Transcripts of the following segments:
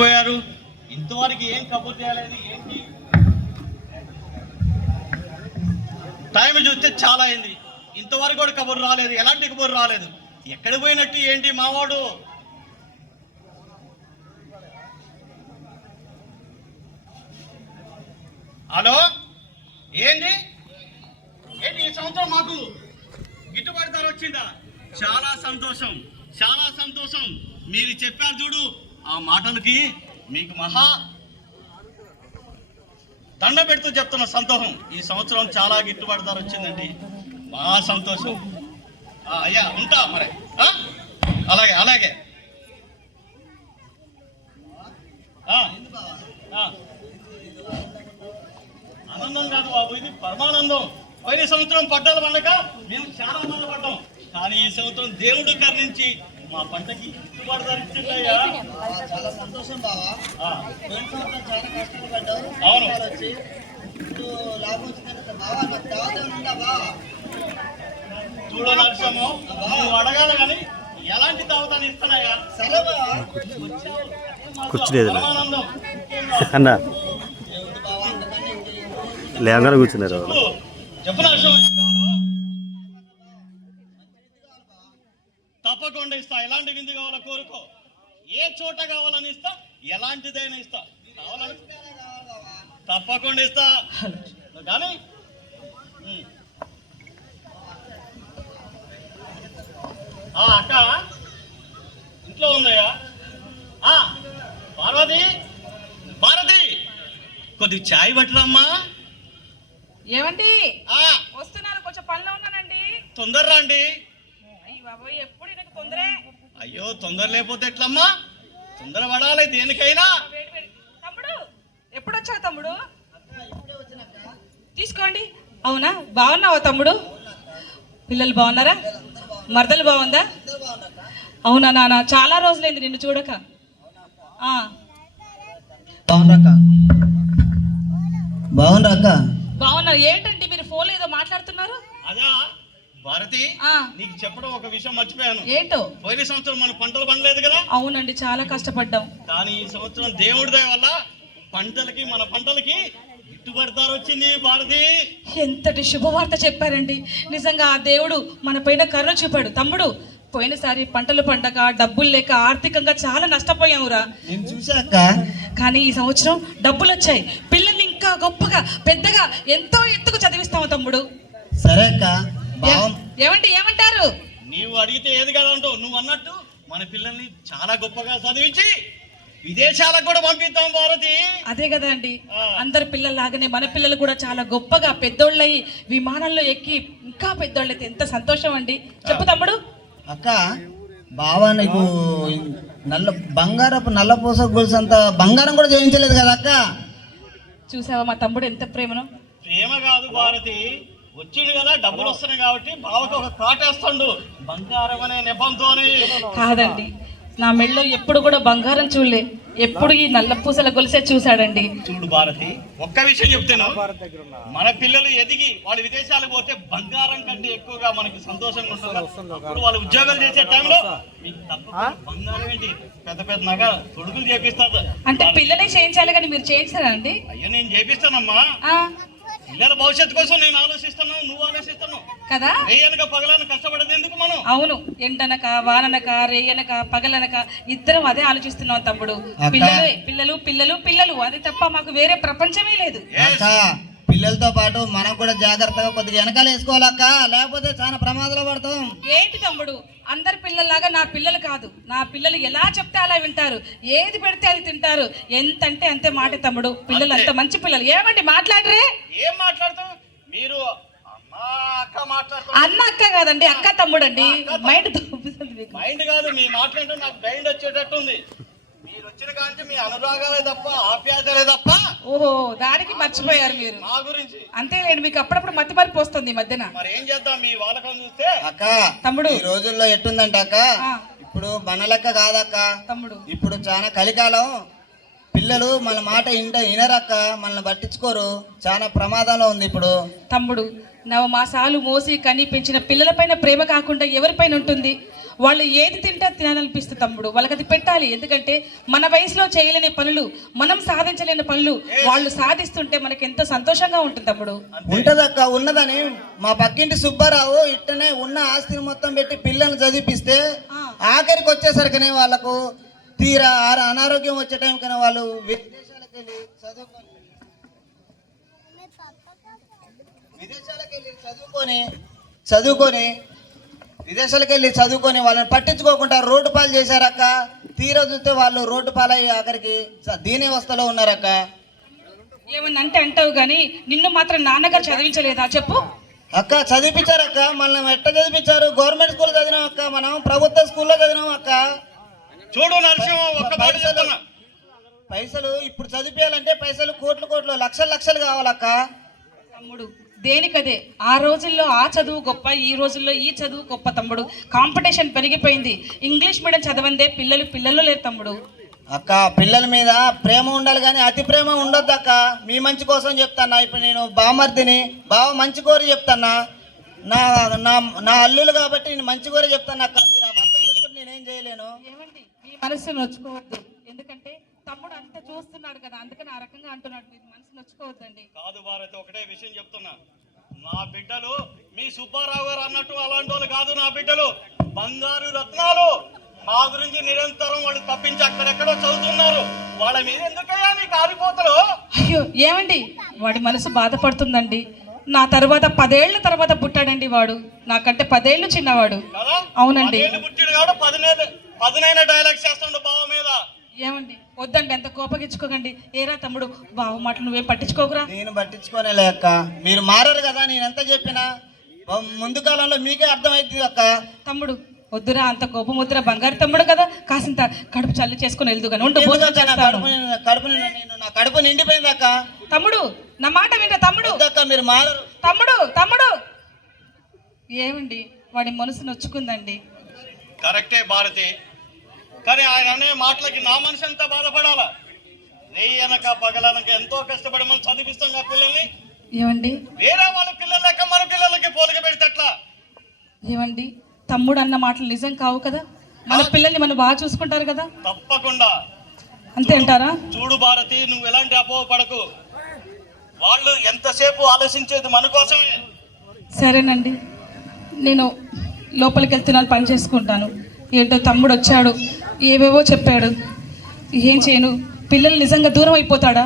పోయారు. ఇంతవరకు ఏం కబుర్ చేయలేదు. ఏంటి టైం చూస్తే చాలా అయింది, ఇంతవరకు కూడా కబుర్ రాలేదు. ఎలాంటి కబుర్ రాలేదు. ఎక్కడ పోయినట్టు ఏంటి మావాడు? హలో, ఏంటి ఏంటి ఈ సంవత్సరం మాకు గిట్టుబాటు ధర వచ్చిందా? చాలా సంతోషం, చాలా సంతోషం. మీరు చెప్పారు చూడు, ఆ మాటలకి మీకు మహా దండ పెడుతూ చెప్తున్న సంతోషం. ఈ సంవత్సరం చాలా గిట్టుబాటు ధర వచ్చిందండి, మహా సంతోషం. అయ్యా ఉంటా మరి. అలాగే అలాగే. ఆనందం కాదు బాబు, ఇది పరమానందం. పోయిన సంవత్సరం పడ్డాల పండగ మేము చాలా ఆనందపడ్డాం, కానీ ఈ సంవత్సరం దేవుడు కరుణించి మా పంటకి గిట్టుబాటు ధర ఇచ్చిందయ్యా. చాలా సంతోషం బావా. పోయిన సంవత్సరం చాలా కష్టాలు పడ్డావు. అవును, వచ్చి ఇప్పుడు లాభం వచ్చిందంటే బావా నాకు దావతం ఉందా బావా? చూడ నరసము, నువ్వు అడగాలి కానీ ఎలాంటి దావతాన్ని ఇస్తున్నాయా? సరే బావా. పరమానందం అన్న లేవగానే కూర్చున్నారు. చెప్పు నరసం, తప్పకుండా ఇస్తా. ఎలాంటి విందు కావాలో కోరుకో, ఏ చోట కావాలని ఇస్తా, ఎలాంటిదైనా ఇస్తా. కావాలని తప్పకుండా ఇస్తా. కానీ అక్క ఇంట్లో ఉందయ్యా. పార్వతి, భారతి, కొద్దిగా చాయ్ పట్టరమ్మా. ఏమండి వస్తున్నారు, కొంచెం పనిలో ఉన్నానండి. తొందర రండి. బాబోయ్, ఎప్పుడు నాకు తొందరే. అయ్యో, తొందర లేకపోతే ఎట్లమ్మా? తొందర పడాలి దేనికైనా. తమ్ముడు ఎప్పుడు వచ్చావు తమ్ముడు? తీసుకోండి. అవునా, బాగున్నావా తమ్ముడు? పిల్లలు బాగున్నారా? మరదలు బాగుందా? అవునా నాన్న, చాలా రోజులైంది నిన్ను చూడక. బాగున్నా. ఏంటండి మీరు ఫోన్లో ఏదో మాట్లాడుతున్నారు? అదా భారతి, నీకు చెప్పడం ఒక విషయం మర్చిపోయాను. ఏంటో? పోయిన సంవత్సరం మన పంటలు పండలేదు కదా. అవునండి, చాలా కష్టపడ్డాం. కానీ ఈ సంవత్సరం దేవుడి దయ వల్ల పంటలకి, మన పంటలకి గిట్టుబాటు ధర వచ్చింది. భారతి, ఎంతటి శుభవార్త చెప్పారండి. నిజంగా ఆ దేవుడు మన పైన కరుణ చూపాడు. తమ్ముడు, పోయినసారి పంటలు పండగ, డబ్బులు లేక ఆర్థికంగా చాలా నష్టపోయావురా. నేను చూసాక. కానీ ఈ సంవత్సరం డబ్బులు వచ్చాయి. పిల్లల్ని ఇంకా గొప్పగా, పెద్దగా, ఎంతో ఎత్తుకు చదివిస్తాము తమ్ముడు. సరే అక్క. ఏమండి, ఏమంటారు? నీవు అడిగితే ఏది కాదంటావు. నువ్వు అన్నట్టు మన పిల్లల్ని చాలా గొప్పగా చదివించి విదేశాలకు కూడా పంపిస్తాం భారతి. అదే కదా అండి, అందరి పిల్లల్లాగానే మన పిల్లలు కూడా చాలా గొప్పగా పెద్దోళ్ళయి విమానంలో ఎక్కి ఇంకా పెద్దోళ్ళైతే ఎంత సంతోషం అండి. చెప్పు తమ్ముడు. అక్క, బావా నీకు బంగారపు నల్లపూస గొలుసు అంత బంగారం కూడా చేయించలేదు కదా అక్క? చూసావా మా తమ్ముడు ఎంత ప్రేమను? ప్రేమ కాదు భారతి, వచ్చిండు కదా, డబ్బులు వస్తున్నాయి కాబట్టి బావకు ఒక కాటేస్తాడు బంగారం అనే నెపంతోని. కాదండి, నా మెళ్ళలో ఎప్పుడు కూడా బంగారం చూడలే, ఎప్పుడు ఈ నల్ల పూసల గొలుసే చూశాడండి. చూడు భారతి, ఒక్క విషయం చెప్తాను. మన పిల్లలు ఎదిగి వాళ్ళు విదేశాలకు పోతే బంగారం కంటే ఎక్కువగా మనకి సంతోషంగా ఉంటుంది. అప్పుడు వాళ్ళు ఉద్యోగాలు చేసే టైంలో మీకు బంగారం ఏంటి, పెద్ద పెద్ద నగ తొడుగులు చేపిస్తారు. అంటే పిల్లలే చేయించాలి కానీ మీరు చేయించారా అండి? అయ్యో, నేను చేపిస్తానమ్మా. పిల్లల భవిష్యత్తు కోసం నేను ఆలోచిస్తున్నాను, నువ్వు ఆలోచిస్తున్నావు కదా. రేయనక పగలనక కష్టపడేది ఎందుకు మనం? అవును, ఎండనక వాననక రేయనక పగలనక ఇద్దరం అదే ఆలోచిస్తున్నాం తమ్ముడు. పిల్లలు పిల్లలు పిల్లలు పిల్లలు, అది తప్ప మాకు వేరే ప్రపంచమే లేదు. పిల్లలతో పాటు మనం కూడా జాగ్రత్తగా కొద్దిగా వెనకాల వేసుకోవాలక్క, లేకపోతే చాలా ప్రమాదంలో పడతాం. ఏంటి తమ్ముడు, అందరి పిల్లల్లాగా నా పిల్లలు కాదు. నా పిల్లలు ఎలా చెప్తే అలా వింటారు, ఏది పెడితే అది తింటారు. ఎంతంటే అంతే మాట తమ్ముడు. పిల్లలు అంత మంచి పిల్లలు. ఏమండి మాట్లాడరే? ఏం మాట్లాడతాం మీరు? అన్న అక్క కాదండి, అక్క తమ్ముడు అండి. మైండ్ కాదు, మీ మాట్లాడితే నాకు మైండ్ వచ్చేటట్టు ఉంది. మీరు వచ్చిన కాంచి మీ అనురాగాలే తప్ప ఆప్యాయతలే తప్ప. ఓహో, దానికి మర్చిపోయారు మీరు మా గురించి. అంతేలేండి, మీకు అప్పుడప్పుడు మతి మరిపి వస్తుంది ఈ మధ్యన. మరి ఏం చేద్దాం మీ వాళ్ళకం చూస్తే. అక్క తమ్ముడు, ఈ రోజుల్లో ఎట్టుందంట అక్క, ఇప్పుడు మన లెక్క కాదక్క తమ్ముడు. ఇప్పుడు చాలా కలికాలం. పిల్లలు మన మాట వినరక్క, మనల్ని పట్టించుకోరు. చాలా ప్రమాదంలో ఉంది ఇప్పుడు తమ్ముడు. నవమాసాలు మోసి కని పెంచిన పిల్లలపైన ప్రేమ కాకుండా ఎవరిపైన ఉంటుంది? వాళ్ళు ఏది తింటా తినాలనిపిస్తుంది తమ్ముడు, వాళ్ళకి అది పెట్టాలి. ఎందుకంటే మన వయసులో చేయలేని పనులు, మనం సాధించలేని పనులు వాళ్ళు సాధిస్తుంటే మనకి ఎంతో సంతోషంగా ఉంటుంది తమ్ముడు. ఉంటదక్క, ఉన్నదని మా పక్కింటి సుబ్బారావు ఇట్టనే ఉన్న ఆస్తిని మొత్తం పెట్టి పిల్లల్ని చదివిపిస్తే ఆఖరికి వచ్చేసరికనే వాళ్ళకు తీరా అనారోగ్యం వచ్చే టైం కన్నా వాళ్ళు విదేశాలకు వెళ్ళి చదువుకొని వాళ్ళని పట్టించుకోకుండా రోడ్డు పాలు చేశారక్క. తీరా చూస్తే వాళ్ళు రోడ్డు పాలయ్యి ఆఖరికి దీని అవస్థలో ఉన్నారక్క. ఏమన్నా అంటే అంటావు కానీ నిన్ను మాత్రం నాన్నగారు చదివించలేదా చెప్పు? అక్క చదివించారక్క, మనల్ని ఎట్ట చదివించారు? గవర్నమెంట్ స్కూల్ చదివినాం అక్క, మనం ప్రభుత్వ స్కూల్లో చదివినాం అక్క. చూడు నరసింహ, ఒక్క పైసలు ఇప్పుడు చదివించాలంటే పైసలు కోట్లు లక్షలు కావాలక్క. తమ్ముడు దేనికదే, ఆ రోజుల్లో ఆ చదువు గొప్ప, ఈ రోజుల్లో ఈ చదువు గొప్ప తమ్ముడు. కాంపిటీషన్ పెరిగిపోయింది. ఇంగ్లీష్ మీడియం చదవందే పిల్లలు లేరు తమ్ముడు. అక్క పిల్లల మీద ప్రేమ ఉండాలి కానీ అతి ప్రేమ ఉండొద్దు అక్క. మీ మంచి కోసం చెప్తాన్నా. ఇప్పుడు నేను బామర్దిని, బావ మంచి కోరి చెప్తాన్నా. నా నా నా అల్లులు కాబట్టి నేను మంచి కోరి చెప్తాను అక్క. మీరు అబద్ధం చేసుకుంటే నేనేం చేయలేను. ఏమండి, మీ మనసు నొచ్చుకోవద్దు. ఎందుకంటే తమ్ముడు అంతా చూస్తున్నాడు కదా, అందుకని ఆ రకంగా అంటున్నాడు. మీరు మనసు నొచ్చుకోవద్దండి. కాదు భారతి, ఒకటే విషయం చెప్తున్నా. నా బిడ్డలు మీ సుబ్బారావు గారు అన్నట్టు అలాంటి వాళ్ళు కాదు. నా బిడ్డలు బంగారు రత్నాలు. మా గురించి నిరంతరం వాళ్ళు తప్పించి అక్కడెక్కడో చదువుతున్నారు. వాళ్ళ మీద ఎందుకయ్యా నీ కారిపోతలు? అయ్యో ఏమండి, వాడి మనసు బాధపడుతుందండి. నా తర్వాత 10 ఏళ్ల తర్వాత పుట్టాడండి వాడు. నాకంటే 10 ఏళ్ళు చిన్నవాడు. అవునండి. పుట్టిడు కాదు, 10 డైలాగ్స్ చేస్తుండు బావ మీద. ఏమండి వద్దండి, ఎంత కోపగించుకోకండి. ఏరా తమ్ముడు, బావ మాటలు నువ్వేం పట్టించుకోకురా. నేను పట్టించుకోనేలే అక్క, మీరు మారారు కదా. నేను ఎంత చెప్పినా ముందు కాలంలో మీకే అర్థమైంది అక్క. తమ్ముడు వద్దురా, అంత కోపం వద్దురా. బంగారు తమ్ముడు కదా, కాసింత కడుపు చల్లి చేసుకుని వెళ్దు కానీ ఉంటూ నా కడుపు నిండిపోయింది అక్క. తమ్ముడు నా మాట వింటా తమ్ముడు. మీరు మారరు తమ్ముడు. ఏమండి వాడి మనసు నొచ్చుకుందండి. కరెక్టే భారతి, కానీ ఆయన అనే మాటలకి నా మనసు ఎంత బాధపడాలా? రేయనక పగలనక ఎంతో కష్టపడి మనం చదివిస్తాం ఆ పిల్లల్ని. ఏమండి వేరే వాళ్ళ పిల్లల లెక్క మన పిల్లలకి పోలిక పెడితే ఎట్లా? ఏమండి తమ్ముడు అన్న మాటలు నిజం కావు కదా? మన పిల్లల్ని మనం బాగా చూసుకుంటారు కదా. తప్పకుండా. అంతే అంటారా? చూడు భారతి, నువ్వు ఎలాంటి అపోహ పడకు. వాళ్ళు ఎంతసేపు ఆలోచించేది మన కోసమే. సరేనండి, నేను లోపలికి వెళ్తున్నాను, పని చేసుకుంటాను. ఏంటో తమ్ముడు వచ్చాడు, ఏవేవో చెప్పాడు. ఏం చేయను? పిల్లలు నిజంగా దూరం అయిపోతాడా?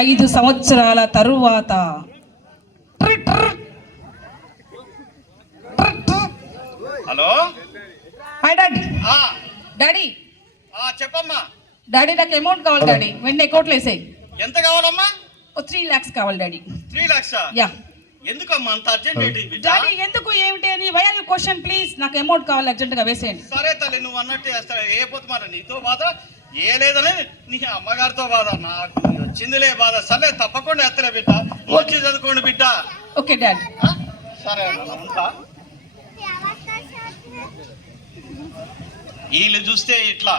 5 సంవత్సరాల తరువాత హలో హాయ్ డాడీ. చెప్పమ్మా. డాడీ నాకు అమౌంట్ కావాలి డాడీ, వెంటనే అకౌంట్లో వేసేయి. ఎంత కావాలమ్మా? 3 lakhs కావాలి డాడీ. 3 lakhs? యా. ఎందుకమ్మా అంత అర్జెంట్ ఏంటి? డాడీ ఎందుకు ఏమిటి అని why are you question please. నాకు అమౌంట్ కావాలి అర్జెంటుగా వేసేయండి. సరే తల్లి, నువ్వు అన్నట్టు చేస్తా. ఏ పోతుమాట నీతో బాధ ఏ లేదని నీ అమ్మగారితో బాధ, నాకు వచ్చిందిలే బాధ. సరే తప్పకుండా ఎత్తలే బిడ్డ, వచ్చి చదువుకోండి బిడ్డ. Okay daddy. సరే ఉంటా. వీళ్ళు చూస్తే ఇట్లా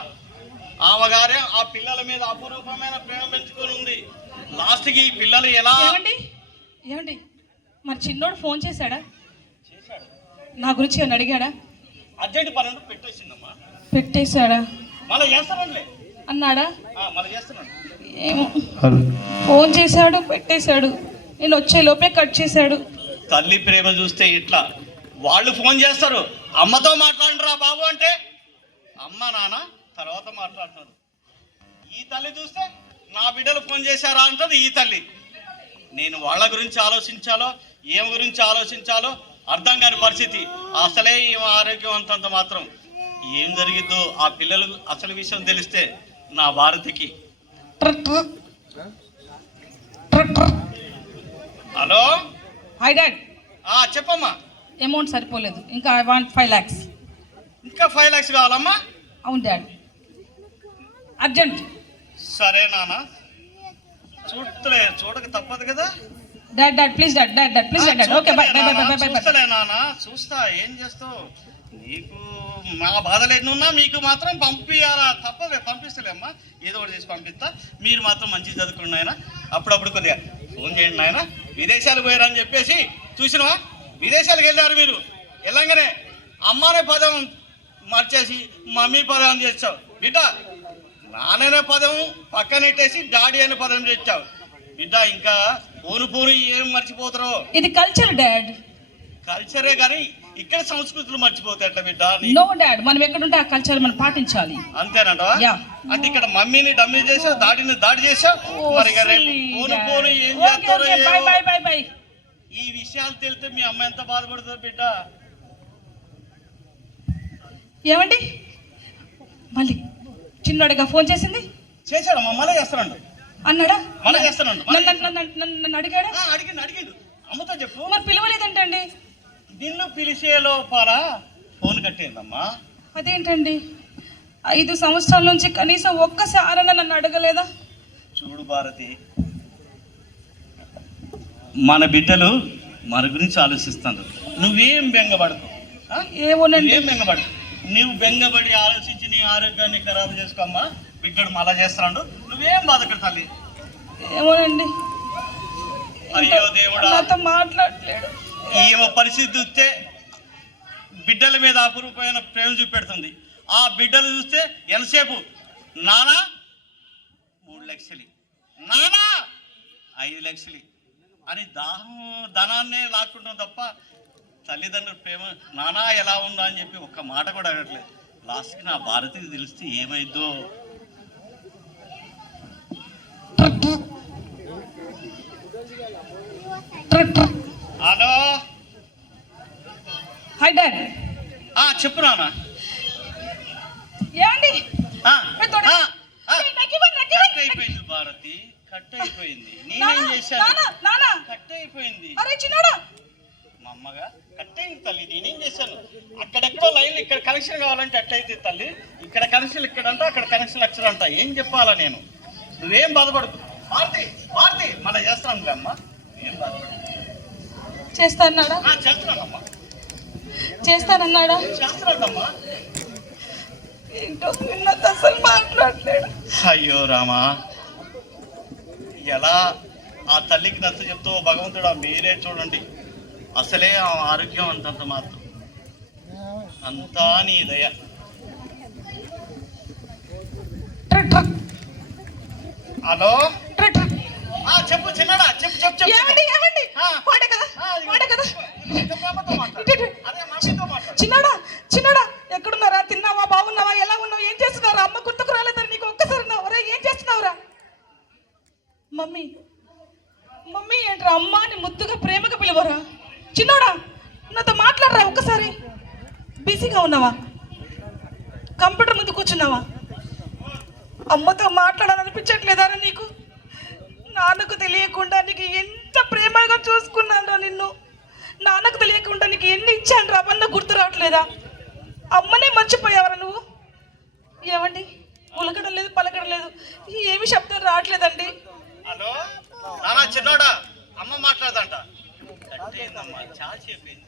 ఆమెగారే ఆ పిల్లల మీద అపురూపమైన ప్రేమ పెంచుకొని ఉంది. లాస్ట్కి ఈ పిల్లలు ఎలా? ఏమండి మరి చిన్నోడు ఫోన్ చేశాడా? నా గురించి అని అడిగాడా? అర్జెంట్ పని పెట్టేసిందమ్మా. పెట్టేశాడా? మళ్ళీ చేస్తానండి అన్నాడా? మళ్ళీ చేస్తున్నాను. ఏమో, ఫోన్ చేశాడు, పెట్టేశాడు. నేను వచ్చే లోపే కట్ చేశాడు. తల్లి ప్రేమ చూస్తే ఇట్లా. వాళ్ళు ఫోన్ చేస్తారు, అమ్మతో మాట్లాడరా బాబు అంటే అమ్మ నాన్న తర్వాత మాట్లాడుతున్నారు. ఈ తల్లి చూస్తే నా బిడ్డలు ఫోన్ చేశారా అంటది ఈ తల్లి. నేను వాళ్ళ గురించి ఆలోచించాలో ఏం గురించి ఆలోచించాలో అర్థం కాని పరిస్థితి. అసలే ఏం ఆరోగ్యవంతంత మాత్రం ఏం జరిగిద్దో ఆ పిల్లలకు అసలు విషయం తెలిస్తే నా భారతికి. Hello hi dad. చెప్పమ్మా. అమౌంట్ సరిపోలేదు, ఇంకా ఐ వాంట్ 5 lakhs. ఇంకా 5 lakhs కావాలమ్మా? అవును డాడ్, అర్జెంట్. సరే నాన్న, చూడక తప్పదు కదా. Dad please dad please dad. Okay bye bye bye bye bye. చూస్తలే నాన్న, చూస్తా. ఏం చేస్తావు? నీకు మా బాధలు ఎన్నున్నా మీకు మాత్రం పంపించాలా తప్పదే, పంపిస్తలేమ్మా. ఏదో ఒకటి చేసి పంపిస్తా. మీరు మాత్రం మంచిగా చదువుకున్న ఆయన. అప్పుడప్పుడు కొద్దిగా ఫోన్ చేయండి ఆయన. విదేశాలు పోయారని చెప్పేసి చూసినవా, విదేశాలకు వెళ్ళారు మీరు. వెళ్ళంగానే అమ్మానే పదం మార్చేసి మమ్మీ పదం చేస్తావు బిడ్డ. నాన్ననే పదం పక్కనెట్టేసి డాడీ అనే పదం చేస్తావు బిడ్డ. ఇంకా పోను పోను ఏం మర్చిపోతారో. ఇది కల్చర్ డాడ్. కల్చరే కానీ ఇక్కడ సంస్కృతులు మర్చిపోతాయట బిడ్డ. నో డాడ్, మనం ఎక్కడుంటే ఆ కల్చర్ మనం పాటించాలి. అంతేనంట. యా. అంటే ఇక్కడ మమ్మీని డమ్మీ చేసావు, డాడీని దాడి చేసావు. మరి ఇక రేపు పోను పోను ఏం చేస్తారో ఏమో. ఈ విషయాలు తెలితే మీ అమ్మ ఎంత బాధపడుతుంది బిడ్డ. ఏమండి మళ్ళీ చిన్నోడిగా ఫోన్ చేసింది? చేశాడమ్మా, మళ్ళీ చేస్తానండు అన్నాడా? మళ్ళీ చేస్తానండు. నన్ను అడిగాడా? అడిగిండు. అమ్మతో చెప్పు. మరి పిలవలేదంటండి. నిన్ను పిలిచే లోపల ఫోన్ కట్టేందమ్మా. అదేంటండి 5 సంవత్సరాల నుంచి కనీసం ఒక్కసారైనా నన్ను అడగలేదా? చూడు భారతి, మన బిడ్డలు మన గురించి ఆలోచిస్తాను. నువ్వేం బెంగపడకు. ఏమోనండి. నువ్వేం బెంగపడకు. నువ్వు బెంగపడి ఆలోచించి నీ ఆరోగ్యాన్ని ఖరాబు చేసుకోమ్మా. బిడ్డడు మళ్ళా చేస్తున్నాడు. నువ్వేం బాధపడు తల్లి. ఏమోనండి. అయ్యో దేవుడా, నాతో మాట్లాడలేడు. ఏమో పరిస్థితి చూస్తే బిడ్డల మీద అపురూపమైన ప్రేమ చూపెడుతుంది. ఆ బిడ్డలు చూస్తే ఎంతసేపు నానా 3 లక్షలు, నానా 5 లక్షలు అని ధనాన్నే లాక్కుంటాం తప్ప తల్లిదండ్రుల ప్రేమ నానా ఎలా ఉందా అని చెప్పి ఒక్క మాట కూడా అడగట్లేదు. లాస్ట్కి నా భారతికి తెలిస్తే ఏమైద్దో. Hello, hi dad. చెప్పు నాన్న. ఏమండి? కట్ అయిపోయింది భారతి, కట్ అయిపోయింది. నేనేం చేశాను? కట్ అయిపోయింది. అరే చిన్నోడా, మా అమ్మగా కట్ అయింది తల్లి. నేనేం చేశాను? అక్కడెక్కడో లైన్లు ఇక్కడ కనెక్షన్ కావాలంటే అట్టయితే తల్లి. ఇక్కడ కనెక్షన్ ఇక్కడంట, అక్కడ కనెక్షన్ అక్కడంట. ఏం చెప్పాలా నేను? నువ్వేం బాధపడదు భారతి. భారతి మళ్ళీ చేస్తాను అమ్మా. ఏం బాధపడదు. చేస్తానన్నాడా? చేస్తున్నానమ్మా. చేస్తానన్నాడా? చేస్తున్నాడమ్మా. ఏంటో నాతో అసలు మాట్లాడలేడు. అయ్యో రామా, ఎలా ఆ తల్లికి నచ్చ చెప్తావో భగవంతుడా మీరే చూడండి. అసలే ఆ ఆరోగ్యం అంతంత మాత్రం, అంతా నీ దయ. హలో, చెప్పు చిన్నడా, చెప్పు చెప్పు చెప్పు. చిన్నడా చిన్నడా, ఎక్కడున్నారా? తిన్నావా? బాగున్నావా? ఎలా ఉన్నావు? ఏం చేస్తున్నారా? అమ్మ గుర్తుకు రాలేదని నీకు ఒక్కసారి నవ్వరా? ఏం చేస్తున్నావురా? మమ్మీ మమ్మీ ఏంట్రా? అమ్మ అని ముద్దుగా ప్రేమగా పిలవరా? చిన్నోడా నాతో మాట్లాడరా ఒక్కసారి. బిజీగా ఉన్నావా? కంప్యూటర్ ముందు కూర్చున్నావా? అమ్మతో మాట్లాడాలనిపించట్లేదారా నీకు? నాన్నకు తెలియకుండా నీకు ఎంత ప్రేమగా చూసుకున్నాను నిన్ను. నాన్నకు తెలియకుండా నీకు ఎన్ని ఇచ్చాను రా, అవన్నీ గుర్తు రావట్లేదా? అమ్మనే మర్చిపోయావరా నువ్వు? ఏమండి, ఉలకడం లేదు, పలకడం లేదు, ఏమి శబ్దం రావట్లేదండి. హలో నానా, చిన్నోడా అమ్మ మాట్లాడదంట. చాలా చెప్పింది.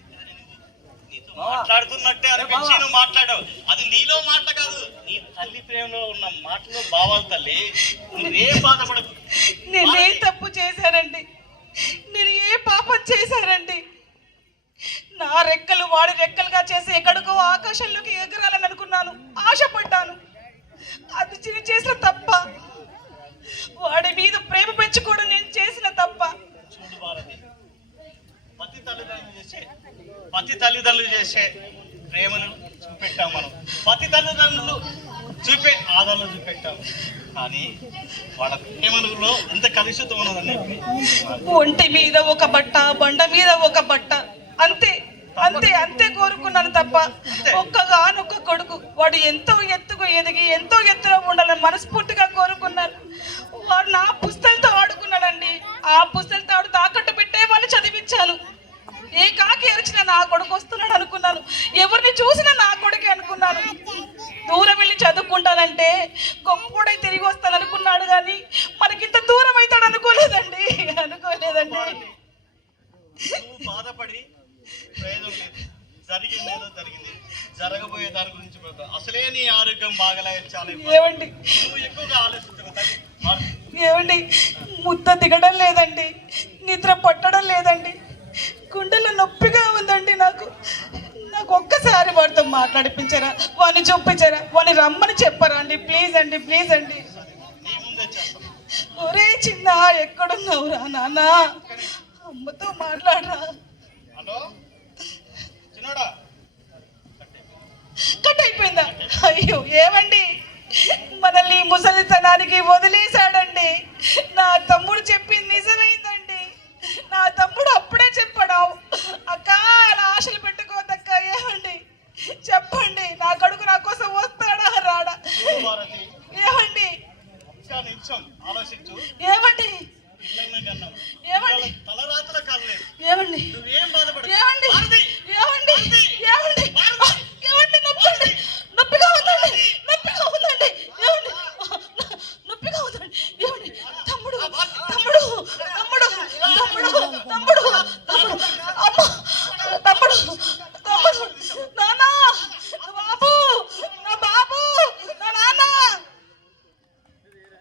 నీతో మాట్లాడుతున్నట్టే అనిపించి నువ్వు మాట్లాడావు. అది నీలో మాట కాదు, నీ తల్లి ప్రేమలో ఉన్న మాటలు భావాలు తల్లి. నువ్వేం బాధపడకు. నేనే తప్పు చేశానండి? నేను ఏ పాపం చేశానండి? నా రెక్కలు వాడి రెక్కలుగా చేసి ఎక్కడికో ఆకాశంలోకి ఎగరాలని అనుకున్నాను, ఆశపడ్డాను. అది చేసిన తప్ప? వాడి మీద ప్రేమ పెంచుకోవడం నేను చేసిన తప్ప? చూడు భారతి, పతి తల్లిదండ్రులు చేసే ప్రేమను చూపెట్టాం మనం. పతి తల్లిదండ్రులు చూపే ఆదరణ చూపెట్టాం. కానీ వాళ్ళ ప్రేమలో ఎంత కలుషితం ఉన్నదండి. ఒంటి మీద ఒక బట్ట, బండ మీద ఒక బట్ట, అంతే అంతే అంతే కోరుకున్నాను తప్ప ఒక్కగానొక్క కొడుకు వాడు ఎంతో ఎత్తుకు ఎదిగి ఎంతో ఎత్తులో ఉండాలని మనస్ఫూర్తిగా కోరుకున్నాను. వాడు నా పుస్తలతో ఆడుకున్నాడండి. ఆ పుస్తలతో ఆడు తాకట్టు పెట్టే వాళ్ళు చదివించాను. ఏ కాకి ఎరిచినా నా కొడుకు వస్తున్నాడు అనుకున్నాను. ఎవరిని చూసినా నా కొడుకే అనుకున్నాను. దూరం వెళ్ళి చదువుకుంటానంటే గొప్పడై తిరిగి వస్తాను అనుకున్నాడు, కానీ మనకింత దూరం అవుతాడు అనుకోలేదండి. బాధపడి ప్రయోజనం లేదు. జరిగింది ఏదో జరిగింది. జరగబోయే దాని గురించి పెడతా. అసలే నీ ఆరోగ్యం బాగలే, చాలా ఏమండి నువ్వు ఎక్కువగా ఆలోచించవు తల్లి. ఏమండి ముద్ద దిగడం లేదండి, నిద్ర పట్టడం లేదండి, గుండెలో నొప్పిగా ఉందండి. నాకు ఒక్కసారి వాడితో మాట్లాడిపించారా, వాడిని చూపించారా, వాడిని రమ్మని చెప్పారా అండి? ప్లీజ్ అండి, ప్లీజ్ అండి. నీ ముందే చేస్తాను. ఒరే చిన్న, ఎక్కడున్నావురా నాన్న? అమ్మతో మాట్లాడరా. హలో చిన్నోడా, కట్ అయిపోయిందా? అయ్యో ఏమండి, మనల్ని ఈ ముసలితనానికి వదిలేశాడండి. నా తమ్ముడు చెప్పింది నిజమైందండి. నా తమ్ముడు